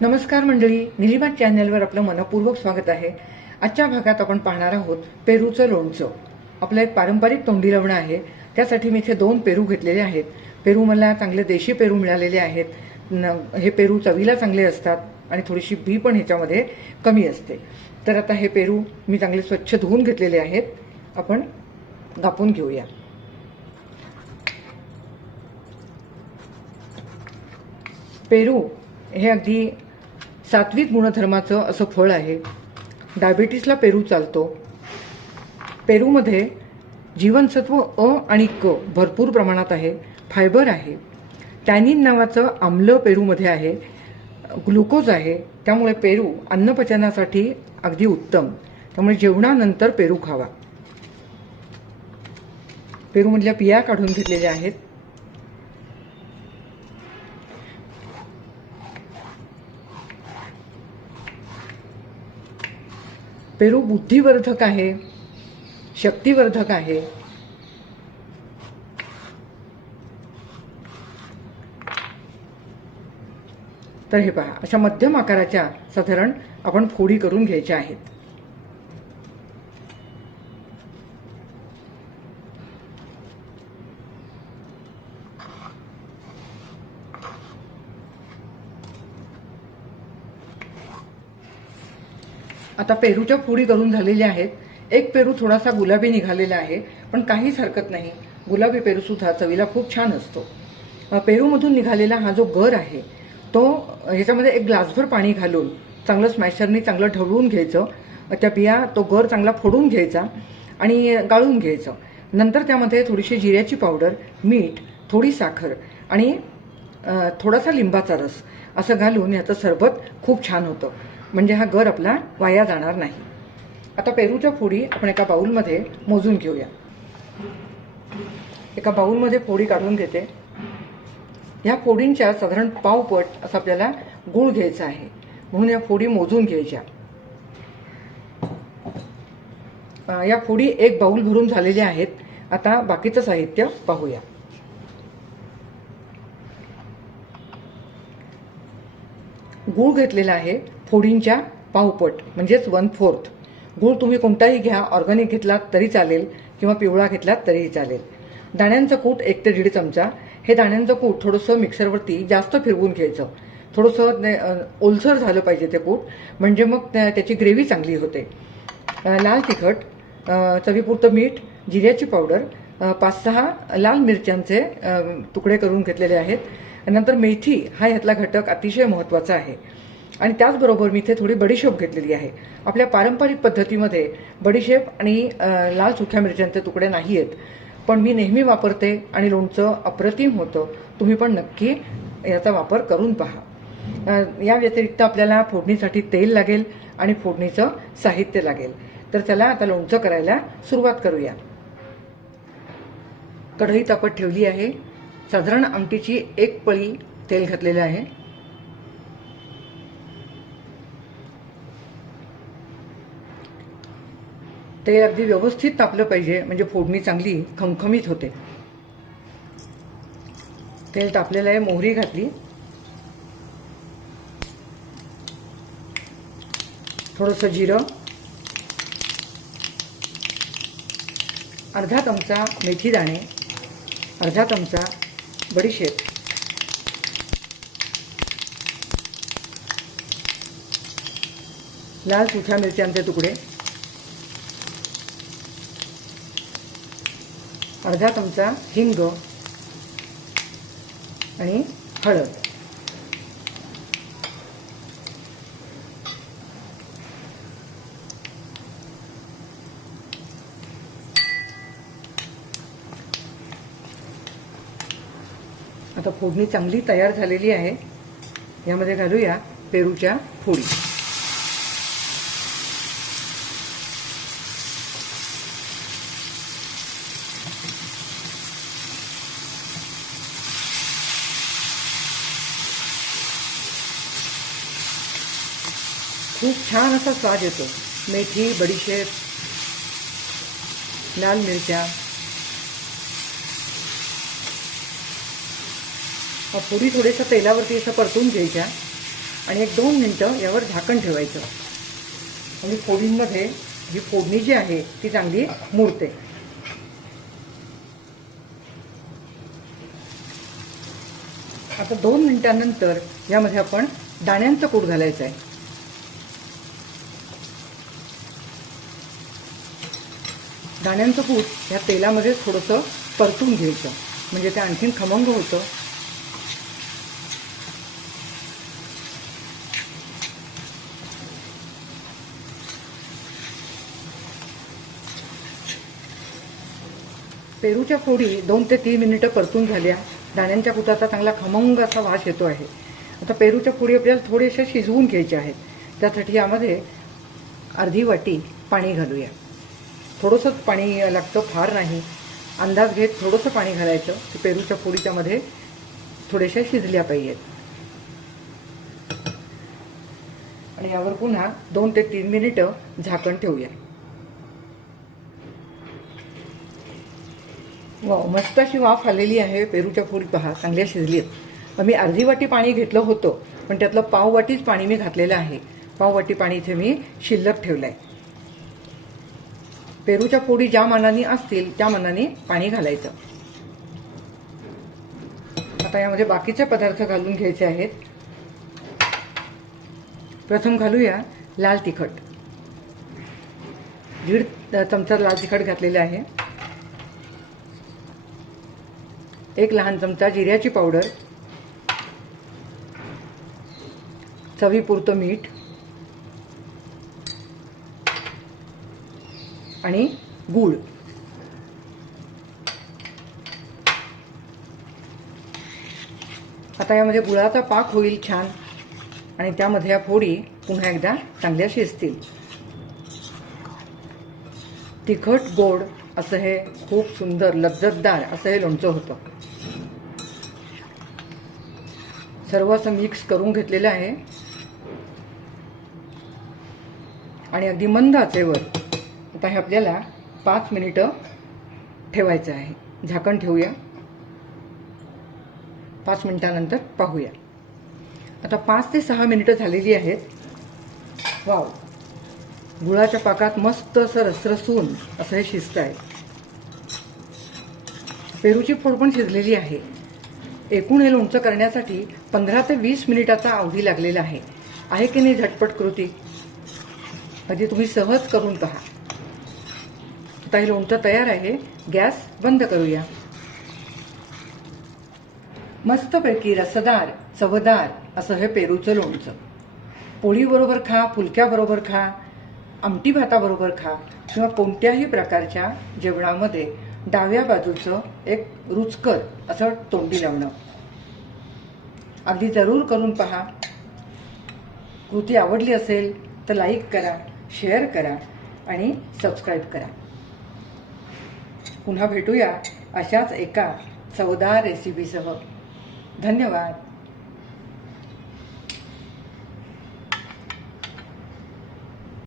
नमस्कार मंडळी, निलिमा चॅनलवर आपलं मनपूर्वक स्वागत आहे। आजच्या भागात आपण पाहणार आहोत पेरूचं लोणचं। आपलं एक पारंपरिक तोंडी लवणं आहे। त्यासाठी मी इथे 2 पेरू घेतलेले आहेत। पेरू मला चांगले देशी पेरू मिळालेले आहेत। हे पेरू चवीला चांगले असतात आणि थोडीशी बी पण ह्याच्यामध्ये कमी असते। तर आता हे पेरू मी चांगले स्वच्छ धुवून घेतलेले आहेत। आपण कापून घेऊया। पेरू हे अगदी सात्विक गुणधर्माचं असं फळ आहे। डायबिटीसला पेरू चालतो। पेरूमध्ये जीवनसत्व अ आणि क भरपूर प्रमाणात आहे। फायबर आहे। टॅनिन नावाचं आम्ल पेरूमध्ये आहे। ग्लुकोज आहे। त्यामुळे पेरू अन्नपचनासाठी अगदी उत्तम। त्यामुळे जेवणानंतर पेरू खावा। पेरूमधल्या बिया काढून घेतलेल्या आहेत। पेरू बुद्धिवर्धक आहे, शक्तिवर्धक आहे। तर हे पहा, अशा मध्यम आकाराच्या साधारण आपण फोडी करून घ्यायच्या आहेत। आता पेरूच्या फोडी करून झालेल्या आहेत। एक पेरू थोडासा गुलाबी निघालेला आहे, पण काहीच हरकत नाही। गुलाबी पेरू सुद्धा चवीला खूप छान असतो। पेरूमधून निघालेला हा जो गर आहे तो ह्याच्यामध्ये एक ग्लासभर पाणी घालून चांगलं स्मॅशरनी चांगलं ढवळून घ्यायचं। त्या बिया तो गर चांगला फोडून घ्यायचा आणि गाळून घ्यायचं। नंतर त्यामध्ये थोडीशी जिऱ्याची पावडर, मीठ, थोडी साखर आणि थोडासा लिंबाचा रस असं घालून याचं सरबत खूप छान होतं। म्हणजे हा गर आपला वाया जाणार नाही। आता पेरूच्या फोडी आपण एका बाउलमध्ये मोजून घेऊया। एका बाउलमध्ये फोडी काढून घेते। या फोडींच्या साधारण पावपट असं आपल्याला गूळ घ्यायचा आहे, म्हणून या फोडी मोजून घ्यायच्या। या फोडी एक बाउल भरून झालेल्या आहेत। आता बाकीचं साहित्य पाहूया। गूळ घेतलेला आहे फोडींच्या पावपट, म्हणजेच 1/4। गूळ तुम्ही कोणताही घ्या, ऑर्गॅनिक घेतलात तरी चालेल किंवा पिवळा घेतलात तरीही चालेल। दाण्यांचं कूट 1 ते 1.5 चमचा। हे दाण्यांचं कूट थोडंसं मिक्सरवरती जास्त फिरवून घ्यायचं। थोडंसं ओलसर झालं पाहिजे ते कूट, म्हणजे मग त्याची ग्रेव्ही चांगली होते। लाल तिखट, चवीपुरतं मीठ, जिऱ्याची पावडर, 5-6 लाल मिरच्यांचे तुकडे करून घेतलेले आहेत। नंतर मेथी हा ह्यातला घटक अतिशय महत्त्वाचा आहे। आणि त्याचबरोबर मी इथे थोडी बडीशेप घेतलेली आहे। आपल्या पारंपरिक पद्धतीमध्ये बडीशेप आणि लाल सुक्या मिरच्यांचे तुकडे नाही आहेत, पण मी नेहमी वापरते आणि लोणचं अप्रतिम होतं। तुम्ही पण नक्की याचा वापर करून पहा। या व्यतिरिक्त आपल्याला फोडणीसाठी तेल लागेल आणि फोडणीचं साहित्य लागेल। तर चला आता लोणचं करायला सुरुवात करूया। कढई तापत ठेवली आहे। साधारण आमटीची 1 पळी तेल घातलेलं आहे। तेल अगदी व्यवस्थित तापलं पाहिजे, म्हणजे फोडणी चांगली खमखमीत होते। तेल तापलेलं आहे। मोहरी घातली, थोडंसं जिरं, अर्धा चमचा मेथी दाणे, अर्धा चमचा बडीशेप, लाल सुक्या मिरच्यांचे तुकडे, अर्धा चमचा हिंग आणि हळद। आता फोडणी चांगली तयार झालेली आहे। यामध्ये घालूया पेरूच्या फोडी। खूप छान असा स्वाद येतो। मेथी, बडीशेप, लाल मिरच्या, फोडी थोड्याशा तेलावरती असं परतून घ्यायच्या आणि 1-2 मिनटं यावर झाकण ठेवायचं. म्हणजे फोडींमध्ये ही फोडणी जी आहे ती चांगली मुरते. आता 2 मिनिटांनंतर यामध्ये आपण दाण्यांचं कूट घालायचं आहे. दाण्यांचं कूट या तेलामध्ये थोडंसं परतून घ्यायचं, म्हणजे ते आणखीन खमंग होतं. पेरूच्या फोडी 2 ते 3 मिनिटं परतून झाल्या. दाण्यांच्या कुटाचा चांगला खमंग असा वास येतो आहे. आता पेरूच्या फोडी आपल्याला थोड्याशा शिजवून घ्यायच्या आहेत. त्यासाठी यामध्ये अर्धी वाटी पाणी घालूया. थोडंसंच पाणी लागतं, फार नाही. अंदाज घेत थोडंसं पाणी घालायचं की पेरूच्या फोडी त्यामध्ये थोड्याशा शिजल्या पाहिजेत. आणि यावर पुन्हा 2 ते 3 मिनिटं झाकण ठेवूया. वाव, मस्त अशी वाफ आलेली आहे. पेरूच्या फोडी पहा चांगल्या शिजली आहेत. मी अर्धी वाटी पाणी घेतलं होतं, पण त्यातलं पाव वाटीच पाणी मी घातलेलं आहे. पाव वाटी पाणी इथे मी शिल्लक ठेवलं आहे. पेरूच्या फोडी ज्या मानाने असतील त्या मानाने पाणी घालायचं. आता यामध्ये बाकीचे पदार्थ घालून घ्यायचे आहेत. प्रथम घालूया लाल तिखट. 1.5 चमचा लाल तिखट घातलेले आहे. 1 लहान चमचा जिऱ्याची पावडर, चवीपुरतं मीठ आणि गूळ. आता यामध्ये गुळाचा पाक होईल छान, आणि त्यामध्ये या फोडी पुन्हा एकदा चांगल्या शिजतील. तिखट गोड असं हे खूप सुंदर लज्जतदार असं हे लोणचं होतं. सर्व असं मिक्स करून घेतलेलं आहे आणि अगदी मंद आचेवर आता हे आपल्याला 5 मिनिटं ठेवायचं आहे. झाकण ठेवूया. 5 मिनिटांनंतर पाहूया. आता 5 ते 6 मिनिटं झालेली आहेत. वाव, गुळाच्या पाकात मस्त असं रसरसून असं हे शिजत आहे. पेरूची फोड पण शिजलेली आहे. एकूण हे लोणचं करण्यासाठी 15 ते 20 मिनिटाचा अवधी लागलेला आहे. आहे की नाही झटपट कृती? म्हणजे तुम्ही सहज करून पहा. आता हे लोणचं तयार आहे. गॅस बंद करूया. मस्तपैकी रसदार चवदार असं हे पेरूचं लोणचं. पोळीबरोबर खा, फुलक्याबरोबर खा, आमटी भाताबरोबर खा, किंवा कोणत्याही प्रकारच्या जेवणामध्ये डाव्या बाजूचं एक रुचकर असं तोंडी लावणं. अगदी जरूर करून पहा. कृती आवडली असेल तर लाईक करा, शेअर करा आणि सबस्क्राईब करा. पुन्हा भेटूया अशाच एका चवदार रेसिपीसह. धन्यवाद.